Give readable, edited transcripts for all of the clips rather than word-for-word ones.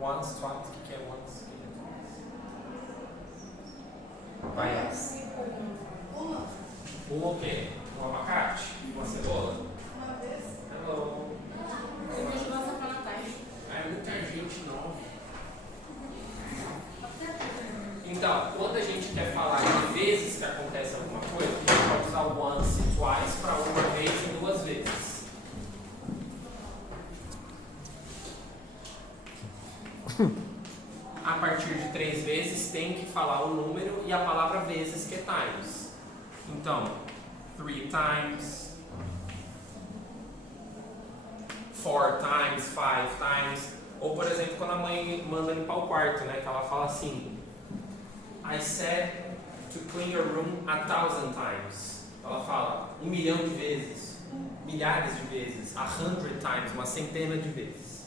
Once, twice, o que é once? Vai essa. O quê? Um abacate? Uma cebola? Uma vez. Hello. É muita gente nova. Então, quando a gente quer falar de vezes que acontece alguma coisa, a gente pode usar o once e twice para uma vez e duas vezes. A partir de 3 vezes tem que falar o número e a palavra vezes, que é times. Então, 3 times, 4 times, 5 times. Ou, por exemplo, quando a mãe manda limpar o quarto, né? Que ela fala assim: I said to clean your room 1,000 times. Ela fala 1.000.000 de vezes, milhares de vezes, 100 times, uma centena de vezes.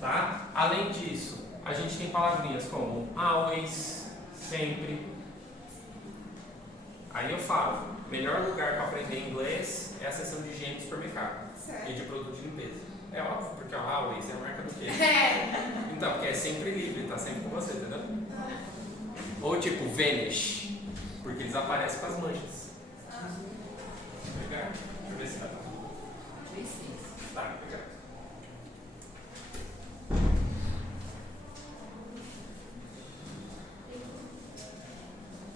Tá? Além disso, a gente tem palavrinhas como always, sempre. Aí eu falo, melhor lugar para aprender inglês é a seção de higiene do supermercado. Certo. E de produto de limpeza. É óbvio, porque o always é a marca do quê? Então, porque é sempre livre, tá sempre com você, entendeu? Ou tipo, vanish, porque eles aparecem com as manchas. Pegar? Deixa eu ver se dá. Tá, pegar.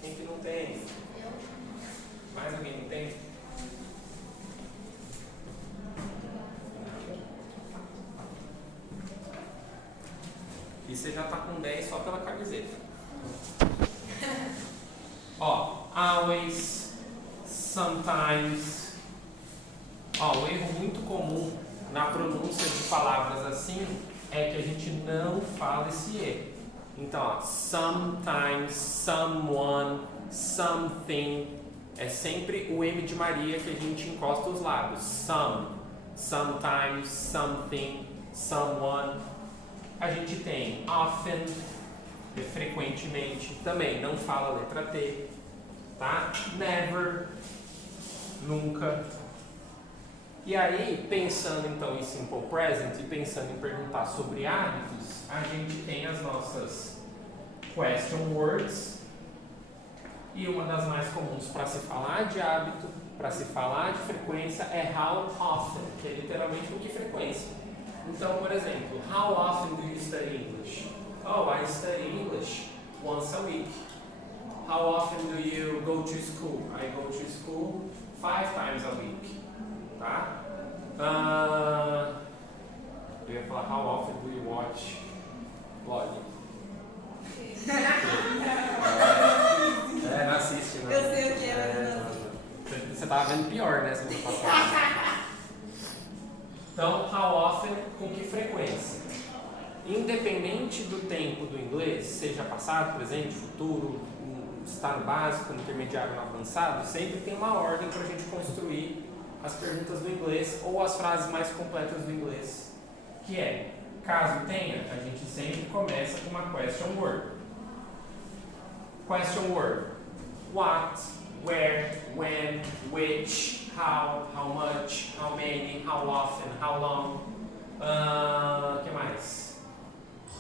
Quem que não tem? Mais alguém não tem? E você já tá com 10 só pela camiseta. Ó, always, sometimes. Ó, o erro muito comum na pronúncia de palavras assim é que a gente não fala esse E. Então, ó, sometimes, someone, something. É sempre o M de Maria que a gente encosta os lábios. Some, sometimes, something, someone. A gente tem often, frequentemente, também não fala a letra T, tá? Never, nunca. E aí, pensando então em simple present e pensando em perguntar sobre hábitos, a gente tem as nossas question words. E uma das mais comuns para se falar de hábito, para se falar de frequência, é how often, que é literalmente com que frequência. Então, por exemplo, how often do you study English? Oh, I study English once a week. How often do you go to school? I go to school 5 times a week. Tá? Eu ia falar how often do you watch vlog? Não assiste, não. Eu sei o que é, Você tava vendo pior, né, semana passada. Então, how often, com que frequência? Independente do tempo do inglês, seja passado, presente, futuro, está no básico, no intermediário, no avançado, sempre tem uma ordem para a gente construir as perguntas do inglês ou as frases mais completas do inglês, que é, caso tenha, a gente sempre começa com uma question word. Question word: what, where, when, which, how much, how many, how often, how long. Que mais?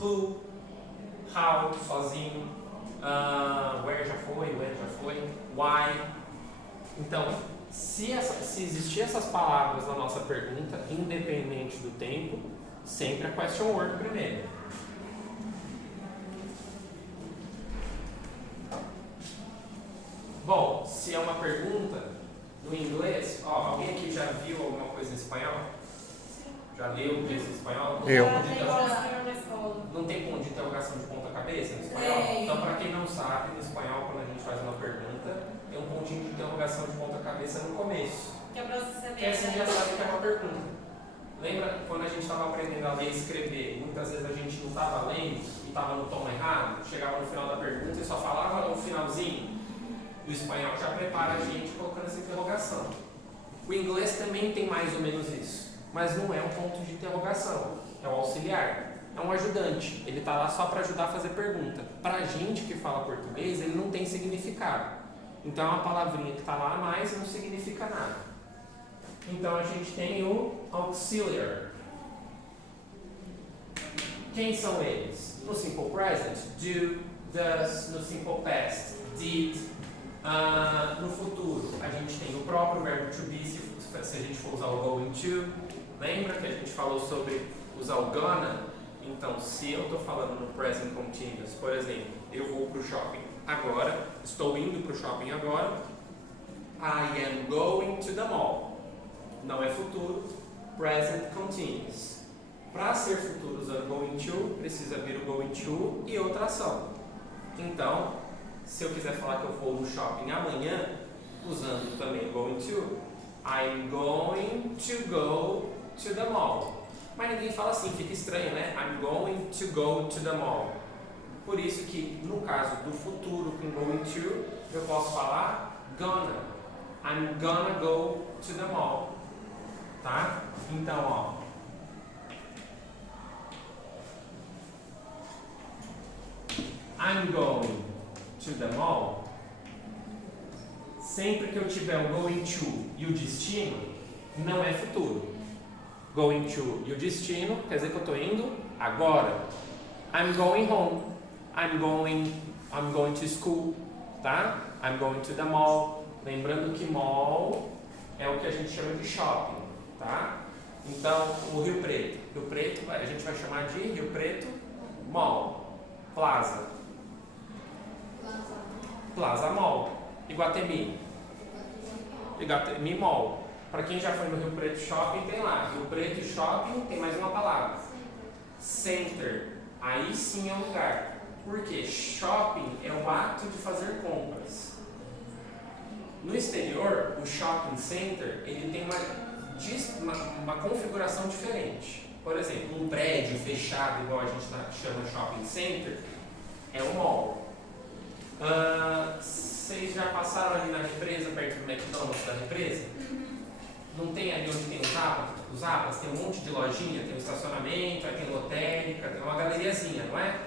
Who, how, sozinho. Where já foi, when já foi. Why. Então, se existir essas palavras na nossa pergunta, independente do tempo, sempre a question word primeiro. Bom, se é uma pergunta no inglês, ó, alguém aqui já viu alguma coisa em espanhol? Já leu o texto em espanhol? Eu. Não tem ponto de interrogação de ponta cabeça no espanhol? Então, para quem não sabe, no espanhol, quando a gente faz uma pergunta, tem um pontinho de interrogação de ponta cabeça no começo. Que é pra você saber. Que você já sabe que é uma pergunta. Lembra quando a gente estava aprendendo a ler e escrever? Muitas vezes a gente não estava lendo e estava no tom errado, chegava no final da pergunta e só falava no finalzinho. O espanhol já prepara a gente colocando essa interrogação. O inglês também tem mais ou menos isso, mas não é um ponto de interrogação, é um auxiliar, é um ajudante. Ele está lá só para ajudar a fazer pergunta. Para a gente que fala português, ele não tem significado. Então é uma palavrinha que está lá a mais e não significa nada. Então a gente tem o auxiliar. Quem são eles? No Simple Present, do, does, no Simple Past, did. No futuro, a gente tem o próprio verbo to be, se a gente for usar o going to. Lembra que a gente falou sobre usar o gonna? Então, se eu estou falando no present continuous, por exemplo, eu vou para o shopping agora, estou indo para o shopping agora, I am going to the mall. Não é futuro, present continuous. Para ser futuro usando going to, precisa vir o going to e outra ação. Então, se eu quiser falar que eu vou no shopping amanhã, usando também o going to, I'm going to go to the mall. Mas ninguém fala assim, fica estranho, né? I'm going to go to the mall. Por isso que, no caso do futuro com going to, eu posso falar gonna. I'm gonna go to the mall. Tá? Então, ó. I'm going to the mall. Sempre que eu tiver o going to e o destino, não é futuro. Going to e o destino quer dizer que eu estou indo agora. I'm going home. I'm going to school. Tá? I'm going to the mall. Lembrando que mall é o que a gente chama de shopping. Tá? Então, o Rio Preto. Rio Preto a gente vai chamar de Rio Preto Mall. Plaza. Plaza Mall. Iguatemi. Iguatemi Mall. Para quem já foi no Rio Preto Shopping, tem lá. Rio Preto Shopping tem mais uma palavra. Center. Aí sim é um lugar. Porque shopping é o ato de fazer compras. No exterior, o shopping center ele tem uma configuração diferente. Por exemplo, um prédio fechado, igual a gente chama shopping center, é um mall. Vocês já passaram ali na represa, perto do McDonald's da represa? Não tem ali onde tem os apas? Tem um monte de lojinha, tem um estacionamento, aí tem lotérica, tem uma galeriazinha, não é?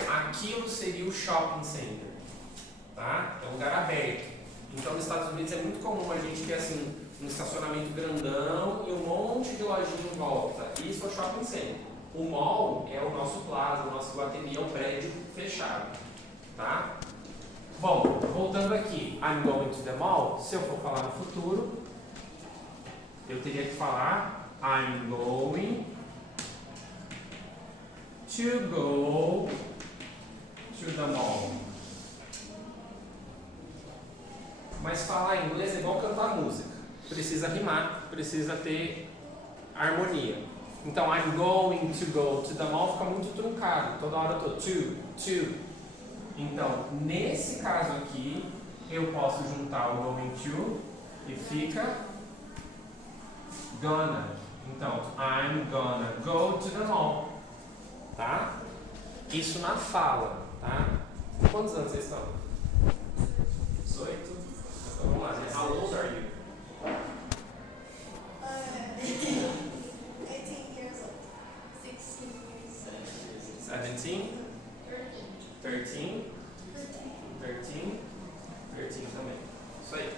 Aquilo seria o shopping center. Tá? É um lugar aberto. Então, nos Estados Unidos é muito comum a gente ter assim, um estacionamento grandão e um monte de lojinha em volta. Isso é o shopping center. O mall é o nosso plaza, o nosso Iguatemi é um prédio fechado. Tá? Bom, voltando aqui, I'm going to the mall. Se eu for falar no futuro, eu teria que falar I'm going to go to the mall. Mas falar inglês é igual cantar música. Precisa rimar, precisa ter harmonia. Então, I'm going to go to the mall fica muito truncado. Toda hora eu tô to. Então, nesse caso aqui, eu posso juntar o going to e fica gonna. Então, I'm gonna go to the mall. Tá? Isso na fala, tá? Quantos anos vocês estão? 18? Então vamos lá, gente. How old are you? 18 years old. 16 years. 17? 13? 13 também. Isso aí.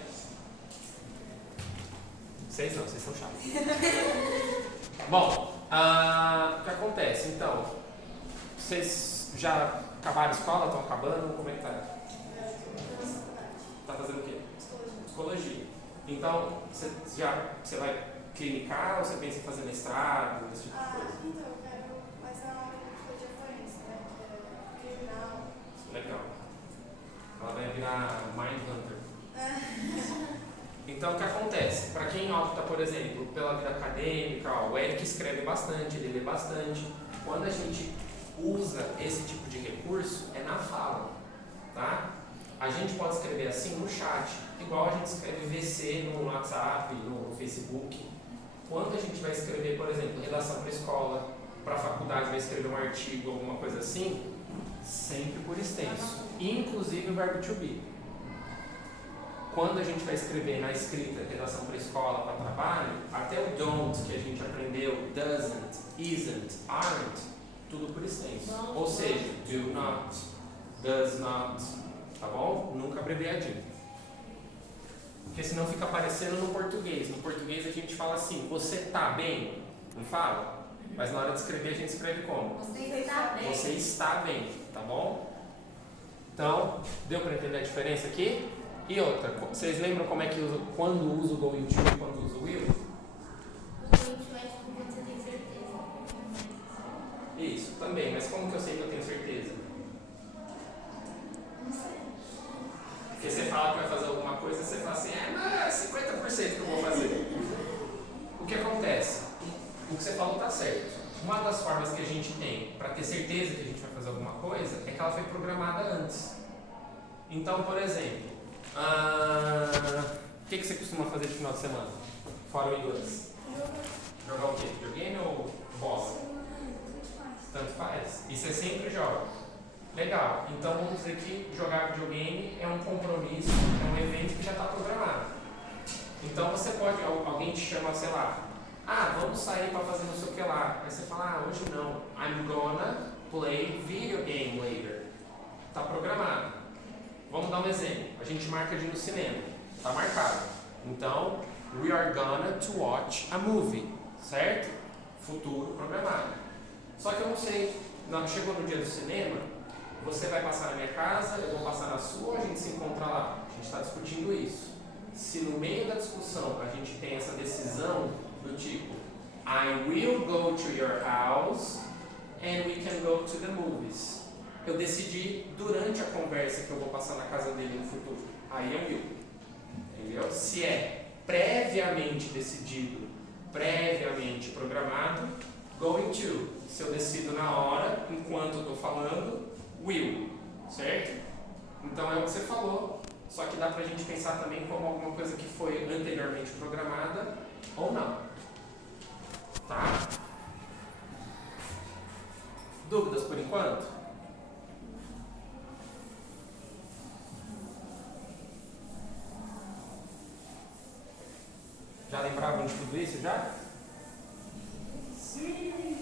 Vocês não, vocês são chatos. Bom, o que acontece? Então, vocês já acabaram a escola? Estão acabando? Como é que tá? Tá fazendo o quê? Psicologia. Então, você vai clinicar ou você pensa em fazer mestrado, esse tipo de coisa? Então, eu quero mais na área de psicologia forense, né? Que é criminal. Legal. Ela vai virar Mind Hunter. Então, o que acontece? Para quem opta, por exemplo, pela vida acadêmica, o Eric escreve bastante, ele lê bastante. Quando a gente usa esse tipo de recurso, é na fala, tá? A gente pode escrever assim no chat, igual a gente escreve VC no WhatsApp, no Facebook. Quando a gente vai escrever, por exemplo, redação para escola, para a faculdade, vai escrever um artigo, alguma coisa assim, sempre por extenso, inclusive o verbo to be. Quando a gente vai escrever na escrita redação para escola, para trabalho, até o don't que a gente aprendeu, doesn't, isn't, aren't, tudo por extenso. Ou seja, do not, does not, tá bom? Nunca abreviadinho. Porque senão fica aparecendo no português. No português a gente fala assim, você tá bem? Não fala? Mas na hora de escrever a gente escreve como? Você está bem. Você está bem, tá bom? Então, deu para entender a diferença aqui? E outra, vocês lembram como é que usa, quando usa o going to e quando usa o will? O going to é tipo quando você tem certeza. Isso, também, mas como que eu sei que eu tenho certeza? Não sei. Porque você fala que vai fazer alguma coisa, você fala assim, mas 50% que eu vou fazer. O que acontece? O que você falou está certo. Uma das formas que a gente tem para ter certeza que a gente vai fazer alguma coisa é que ela foi programada antes. Então, por exemplo, o que você costuma fazer de final de semana? Fora o inglês? Jogar o quê? Videogame ou bola? Tanto faz. E você sempre joga. Legal. Então vamos dizer que jogar videogame é um compromisso, é um evento que já está programado. Então você pode, alguém te chama, sei lá, vamos sair para fazer não sei o que lá. Aí você fala, hoje não. I'm gonna play video game later. Está programado. Vamos dar um exemplo. A gente marca de ir no cinema. Está marcado. Então, we are gonna to watch a movie. Certo? Futuro programado. Só que eu não sei. Não, chegou no dia do cinema, você vai passar na minha casa, eu vou passar na sua, a gente se encontra lá. A gente está discutindo isso. Se no meio da discussão a gente tem essa decisão do tipo I will go to your house and we can go to the movies. Eu decidi durante a conversa que eu vou passar na casa dele no futuro. Aí é will. Entendeu? Se é previamente decidido, previamente programado, going to. Se eu decido na hora, enquanto eu estou falando, will. Certo? Então é o que você falou. Só que dá pra gente pensar também como alguma coisa que foi anteriormente programada ou não. Tá? Dúvidas por enquanto? Já lembravam de tudo isso já? Sim!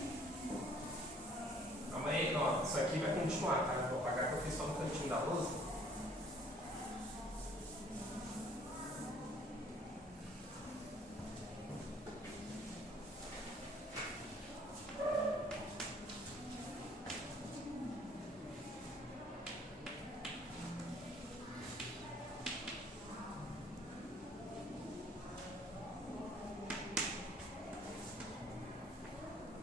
Calma aí, ó. Isso aqui vai continuar, tá? Eu vou apagar que eu fiz só no cantinho da lousa.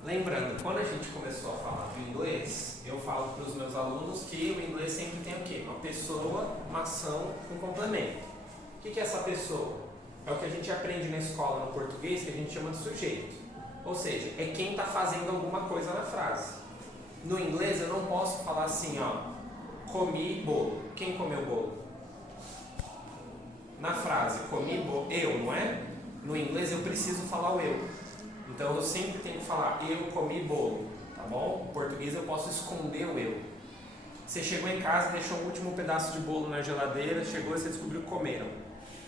Lembrando, quando a gente começou a falar do inglês, eu falo para os meus alunos que o inglês sempre tem o quê? Uma pessoa, uma ação, um complemento. O que é essa pessoa? É o que a gente aprende na escola no português, que a gente chama de sujeito. Ou seja, é quem está fazendo alguma coisa na frase. No inglês eu não posso falar assim, ó, comi bolo. Quem comeu bolo? Na frase, comi bolo, eu, não é? No inglês eu preciso falar o eu. Então eu sempre tenho que falar, eu comi bolo, tá bom? Em português eu posso esconder o eu. Você chegou em casa, deixou o último pedaço de bolo na geladeira, chegou e você descobriu que comeram.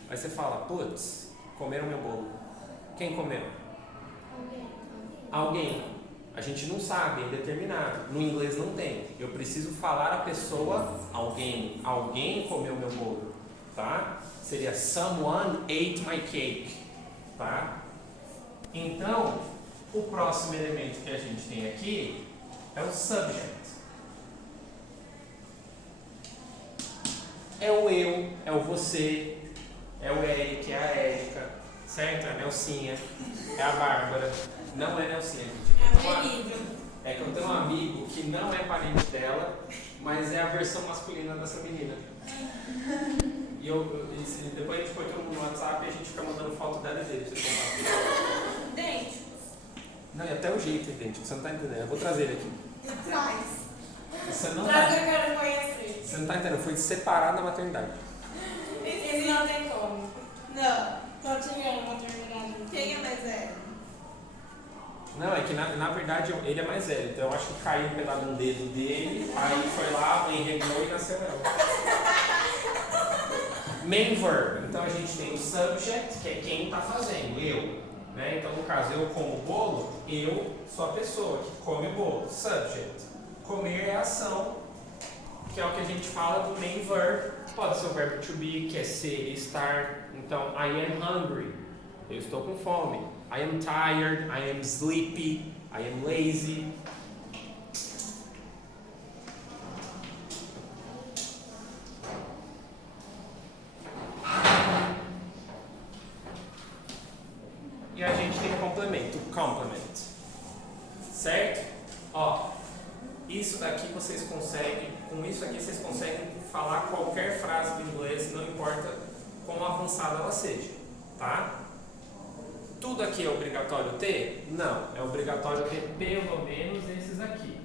Aí você fala, putz, comeram meu bolo. Quem comeu? Alguém. A gente não sabe, é indeterminado. No inglês não tem. Eu preciso falar a pessoa, alguém. Alguém comeu meu bolo, tá? Seria someone ate my cake, tá? Então, o próximo elemento que a gente tem aqui é o subject. É o eu, é o você, é o Eric, é a Érica, certo? É a Nelsinha, é a Bárbara. Não é Nelsinha, gente. É que eu tenho um amigo que não é parente dela, mas é a versão masculina dessa menina. E depois a gente põe todo mundo no WhatsApp e a gente fica mandando foto dela e dele pra você comparar. Idênticos. Não, e até o jeito é idêntico, você não tá entendendo. Eu vou trazer ele aqui. Traz. Você não Traz tá, que eu quero conhecer. você não tá entendendo, foi separado da maternidade. Esse não tem como. Não. Tô tirando maternidade. Quem é mais velho? Não, é que na verdade ele é mais velho, então eu acho que caiu um pedaço no dedo dele, aí foi lá, enregou e nasceu ela. Main verb, então a gente tem o subject, que é quem está fazendo, eu. Né? Então no caso, eu como bolo, eu sou a pessoa que come o bolo. Subject. Comer é a ação, que é o que a gente fala do main verb. Pode ser o verbo to be, que é ser, estar. Então, I am hungry. Eu estou com fome. I am tired. I am sleepy. I am lazy. E a gente tem complemento, complement. Certo? Ó, isso daqui vocês conseguem, com isso aqui vocês conseguem falar qualquer frase do inglês, não importa quão avançada ela seja, tá? Tudo aqui é obrigatório ter? Não, é obrigatório ter pelo menos esses aqui.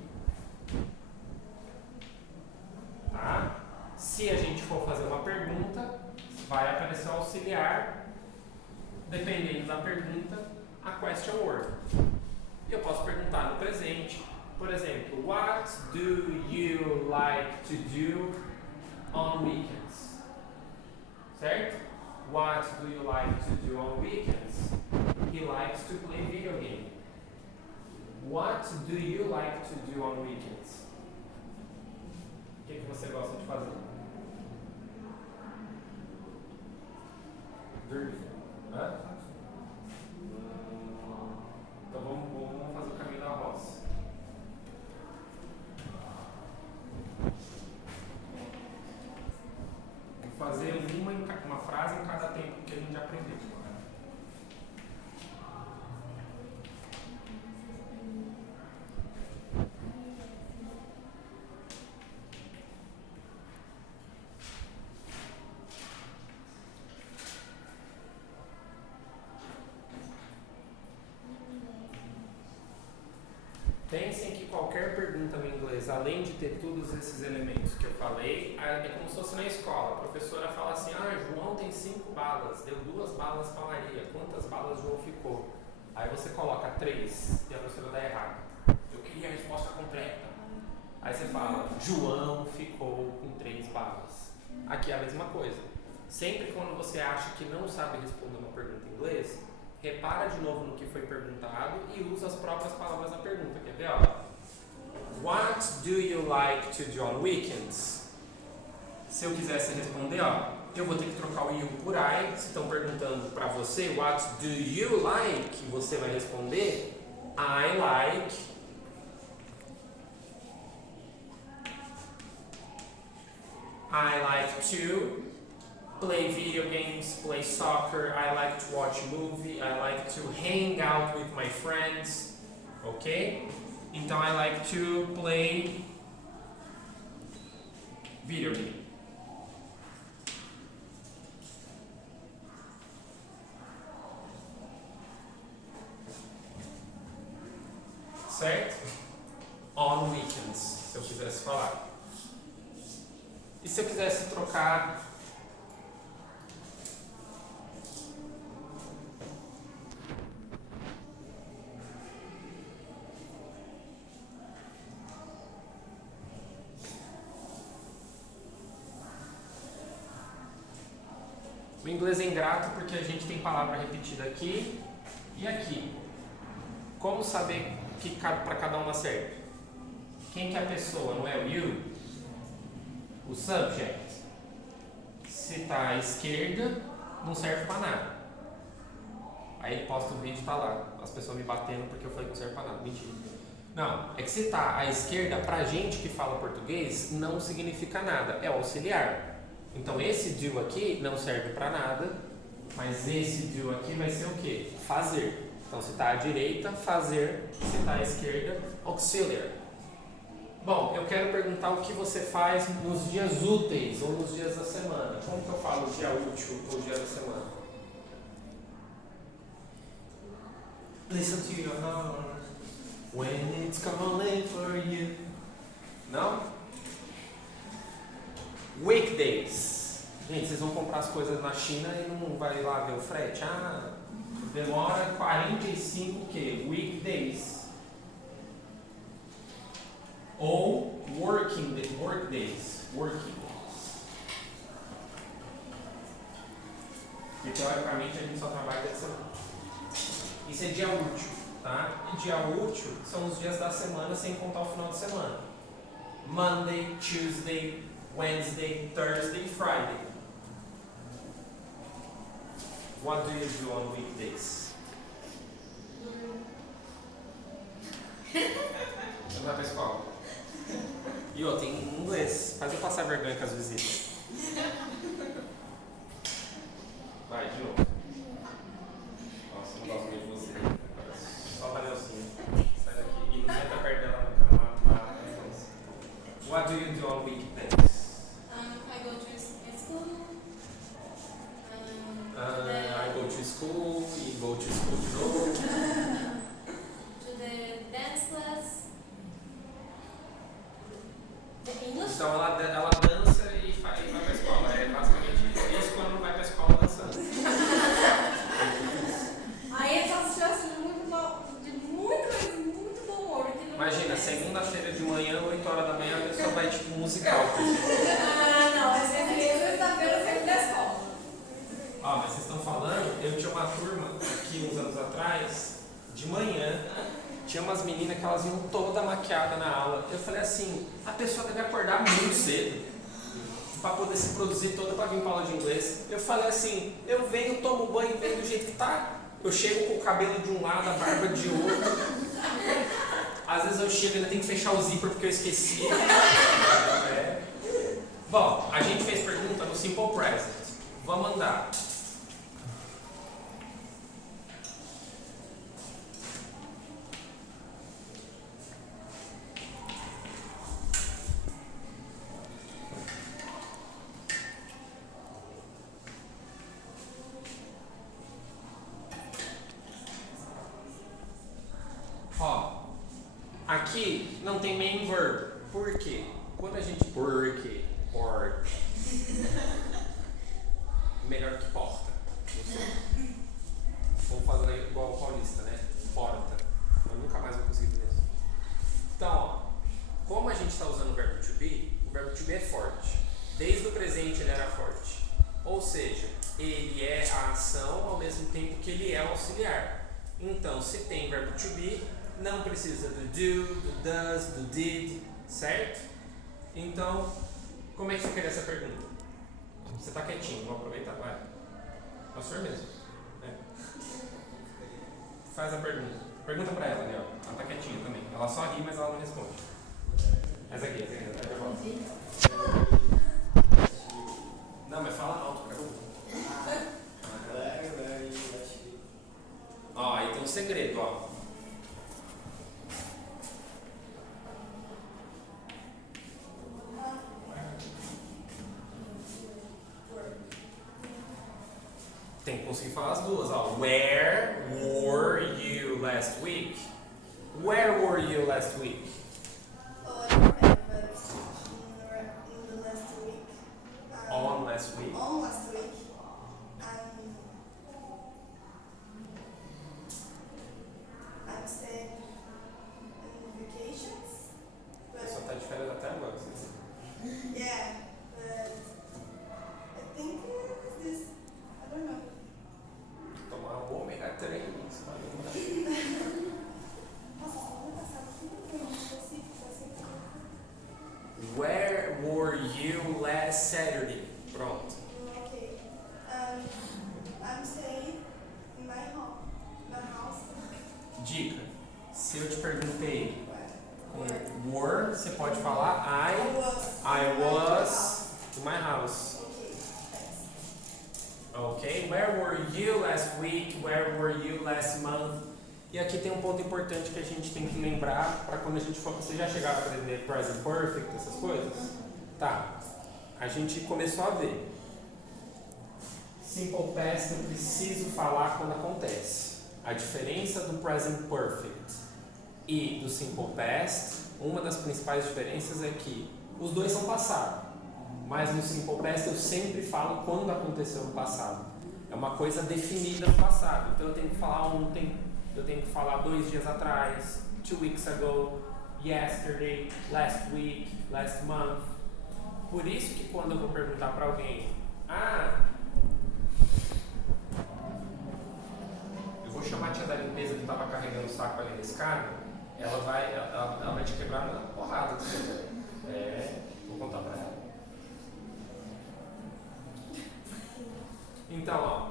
Tá? Se a gente for fazer uma pergunta, vai aparecer o auxiliar, dependendo da pergunta, a question word. E eu posso perguntar no presente, por exemplo, what do you like to do on weekends? Certo? What do you like to do on weekends? He likes to play video game. What do you like to do on weekends? O que você gosta de fazer? Dormir. Hã? Então vamos fazer o caminho da roça. Vou fazer uma frase em cada tempo que a gente aprendeu. Pensem que qualquer pergunta no inglês, além de ter todos esses elementos que eu falei, é como se fosse na escola. A professora fala assim, João tem 5 balas, deu 2 balas para Maria, quantas balas João ficou? Aí você coloca 3 e a professora dá errado. Eu queria a resposta completa. Aí você fala, João ficou com 3 balas. Aqui é a mesma coisa. Sempre quando você acha que não sabe responder uma pergunta em inglês, repara de novo no que foi perguntado e usa as próprias palavras da pergunta. Quer ver? Ó? What do you like to do on weekends? Se eu quisesse responder, ó, eu vou ter que trocar o you por I. Se estão perguntando para você, what do you like? Você vai responder, I like. I like to play video games, play soccer, I like to watch movie, I like to hang out with my friends, ok? Então, I like to play video game. Certo? On weekends, se eu quisesse falar. E se eu quisesse trocar o inglês é ingrato porque a gente tem palavra repetida aqui e aqui. Como saber que para cada uma serve? Quem que é a pessoa? Não é o you? O subject. Se está à esquerda, não serve para nada. Aí ele posta o vídeo e tá lá. As pessoas me batendo porque eu falei que não serve para nada. Mentira. Não, é que se está à esquerda, pra gente que fala português, não significa nada. É o auxiliar. Então esse do aqui não serve para nada, mas esse do aqui vai ser o quê? Fazer. Então se está à direita, fazer. Se está à esquerda, auxiliar. Bom, eu quero perguntar o que você faz nos dias úteis ou nos dias da semana. Como que eu falo dia útil ou dia da semana? Listen to your heart when it's calling for you. Não? Weekdays. Gente, vocês vão comprar as coisas na China e não vai lá ver o frete? Demora 45 o quê? Weekdays. Ou workdays. E teoricamente a gente só trabalha dessa semana. Isso é dia útil, tá? E dia útil são os dias da semana sem contar o final de semana. Monday, Tuesday, Wednesday, Thursday, Friday. What do you do on weekdays? vai pra escola. E outra, em inglês. Faz eu passar vergonha com as visitas. Vai, de novo. Nossa, eu não gosto muito de você. Solta a Nelsinha. Sai daqui e não entra perto dela nunca. What do you do on weekdays? I go to school. I go to school e go to school de novo. To the dance class. The English. Então ela dança e vai pra escola. É basicamente isso quando não vai pra escola dançando. Aí é só se tivesse muito bom humor. Imagina, segunda-feira de manhã, 8 horas da manhã, a pessoa vai tipo musical. Não, é sempre sexta-feira, sempre da escola. Ó, mas vocês estão falando, eu tinha uma turma aqui uns anos atrás, de manhã, tinha umas meninas que elas iam toda maquiada na aula. Eu falei assim, a pessoa deve acordar muito cedo para poder se produzir toda para vir para aula de inglês. Eu falei assim, eu venho, tomo banho, venho do jeito que tá. Eu chego com o cabelo de um lado, a barba de outro. Às vezes eu chego e ainda tenho que fechar o zíper porque eu esqueci. Bom, a gente fez pergunta no Simple Present. Vamos andar. Ó, aqui não tem main verb. Por quê? Quando a gente... Por quê? Porta. Melhor que porta. Não sei. Vamos fazer igual o paulista, né? Porta. Eu nunca mais vou conseguir dizer isso. Então, ó, como a gente está usando o verbo to be é forte. Desde o presente ele era forte. Ou seja, ele é a ação ao mesmo tempo que ele é o auxiliar. Então, se tem verbo to be, não precisa do do does, do did, certo? Então, como é que você quer essa pergunta? Você está quietinho, vou aproveitar, vai. É o senhor mesmo. Faz a pergunta. Pergunta pra ela, Léo. Ela tá quietinha também. Ela só ri, mas ela não responde. Essa aqui, eu falo. Não, mas fala alto, cara. Ó, aí tem um segredo, ó. Tem que conseguir falar as duas, ó. Where were you last week? Where were you last week? Oh, I don't remember, but in the last week. On last week? On last week. I'm staying in vacations. But Só tá de férias até agora. yeah, but I think this, I don't know. Tomar um ômega 3. Nossa, semana passada tudo foi muito específico, assim. Where were you last Saturday? Pronto. Okay. I'm staying in my home, my house. Dica. Se eu te perguntei Where? were, você pode falar I was in my house. Okay, thanks. Ok? Where were you last week? Where were you last month? E aqui tem um ponto importante que a gente tem que lembrar para quando a gente for. Vocês já chegaram a aprender present perfect, essas coisas? Tá. A gente começou a ver. Simple past eu preciso falar quando acontece. A diferença do present perfect e do simple past, uma das principais diferenças é que os dois são passado. Mas no simple past eu sempre falo quando aconteceu no passado. É uma coisa definida no passado. Então eu tenho que falar ontem, eu tenho que falar 2 dias atrás, 2 weeks ago, yesterday, last week, last month. Por isso que quando eu vou perguntar para alguém, eu vou chamar a tia da limpeza que estava carregando o saco ali na escada, ela vai te quebrar na porrada. Vou contar para ela. Então, ó,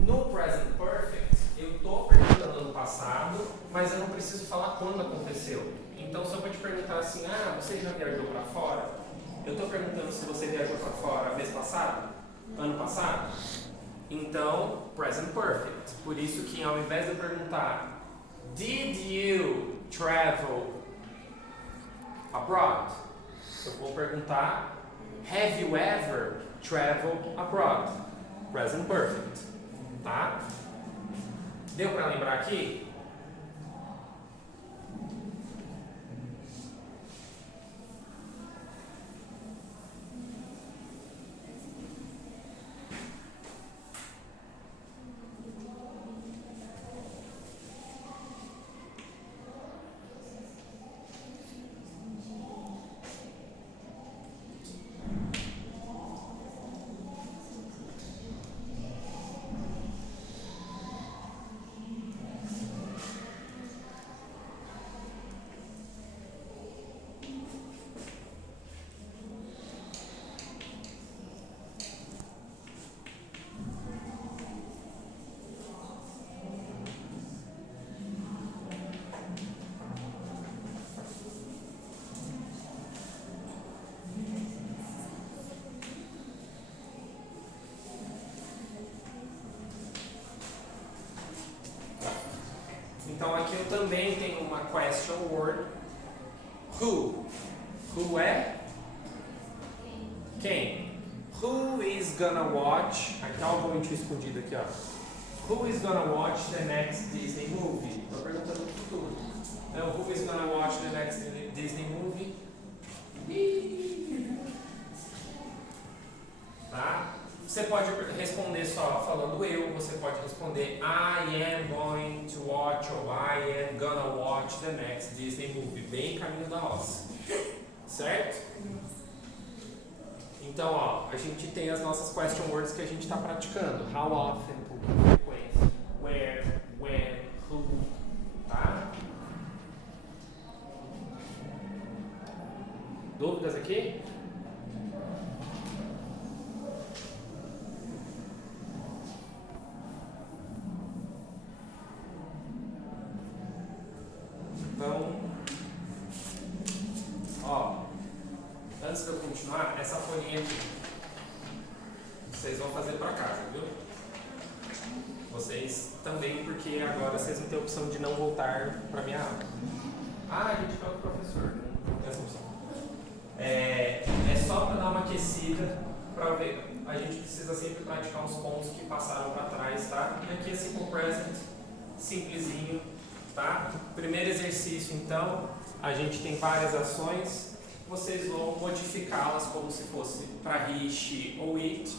no present perfect, eu estou perguntando no passado mas eu não preciso falar quando aconteceu. Então, se eu vou te perguntar assim, você já viajou para fora? Eu estou perguntando se você viajou para fora mês passado? Ano passado? Então, present perfect. Por isso que ao invés de eu perguntar, did you travel abroad? Eu vou perguntar, have you ever traveled abroad? Present perfect. Tá? Deu para lembrar aqui? Então aqui eu também tenho uma question word. Who? Who é? Quem? Who is gonna watch? Aqui tá o point escondido aqui, ó. Who is gonna watch the next Disney movie? Estou perguntando no futuro. Então, who is gonna watch the next Disney movie? Tá? Você pode responder só falando eu, você pode responder I am going to watch ou I am gonna watch the next Disney movie. Bem caminho da roça. Certo? Então, ó, a gente tem as nossas question words que a gente está praticando. How often, com que frequência, where, when, who, tá? Dúvidas aqui? Então, ó, antes de eu continuar, essa folhinha aqui, vocês vão fazer para casa, viu? Vocês também, porque agora vocês vão ter a opção de não voltar para minha aula. A gente quer o professor, não tem essa opção. É só para dar uma aquecida, para ver, a gente precisa sempre praticar uns pontos que passaram para trás, tá? E aqui é simple present, simplesinho. Tá? Primeiro exercício, então, a gente tem várias ações, vocês vão modificá-las como se fosse para he, she ou it,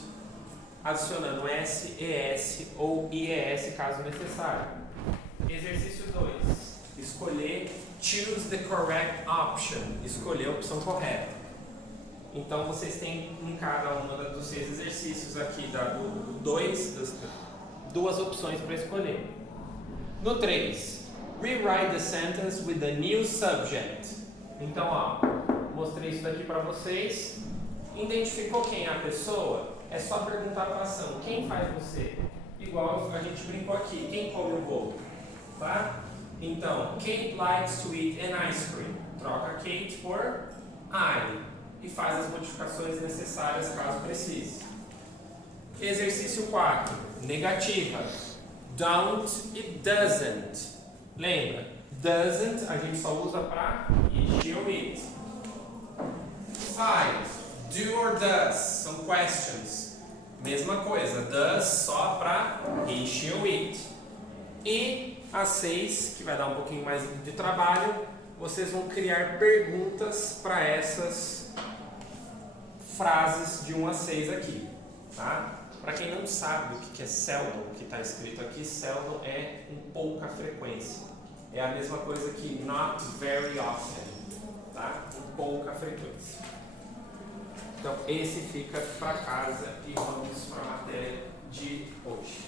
adicionando s, es ou ies caso necessário. Exercício 2, escolher choose the correct option, escolher a opção correta. Então, vocês têm em cada uma dos 6 exercícios aqui, do 2, duas opções para escolher. No 3, rewrite the sentence with a new subject. Então, ó, mostrei isso daqui para vocês. Identificou quem é a pessoa? É só perguntar para a ação. Quem faz você? Igual a gente brincou aqui. Quem come o bolo? Tá? Então, Kate likes to eat an ice cream. Troca Kate por I. E faz as modificações necessárias caso precise. Exercício 4. Negativa. Don't e doesn't. Lembra? Doesn't a gente só usa para he, she ou it. 5. Do or does são questions. Mesma coisa. Does só para he, she ou it. E a 6, que vai dar um pouquinho mais de trabalho, vocês vão criar perguntas para essas frases de 1 a 6 aqui. Tá? Para quem não sabe o que é seldom, que está escrito aqui, seldom é com pouca frequência. É a mesma coisa que not very often, tá? Com pouca frequência. Então, esse fica para casa e vamos para a matéria de hoje.